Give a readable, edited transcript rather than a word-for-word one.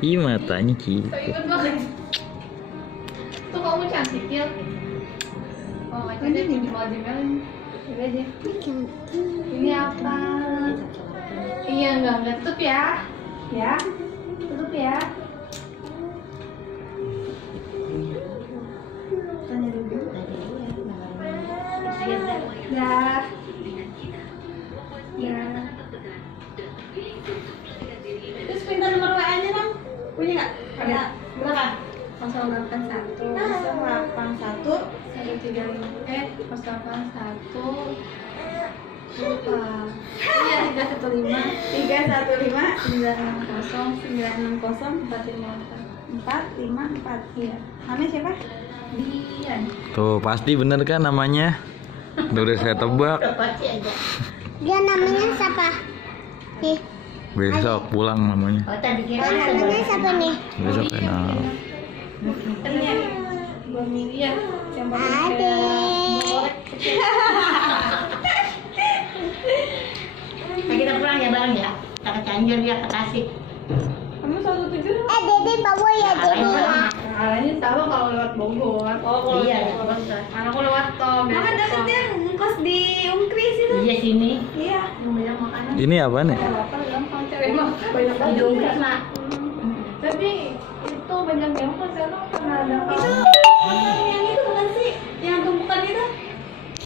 Ih, matanya gitu. Ikut banget. Tuh kamu cantik ya. Oh, aja di bawah jemelin. Udah aja. Ini apa? Iya, enggak tutup ya. Ya. Tutup ya. Tanya dulu. Dah. Ya. Terus minta nomor WA-nya dong. Punya nggak? Ada. Berapa? 081 081 135 081 lupa. Iya, 315 960 454. Iya. Namanya siapa? Dian. Tuh, pasti bener kan namanya? Udah saya tebak. Dia namanya siapa? Nih. Besok pulang namanya. Oh, namanya siapa nih? Besok kenal. Ini Bomilia yang baru Ade. Nah, kita pulang ya bareng ya. Kita ke Cianjur ya, ke Tasik. kamu 17. Dede bawa ya Dede ya. Arahnya sama kalau lewat Bogor. Oh, Iya, Anakku lewat tol. Mama deketnya ngekos di Unkris itu. iya sini. Iya. Yang banyak makanan. Ini apa nih? Bapak gampang cari makan banyak Di Dongkrak, Mak. Tapi itu banyak yang kan karena ada Itu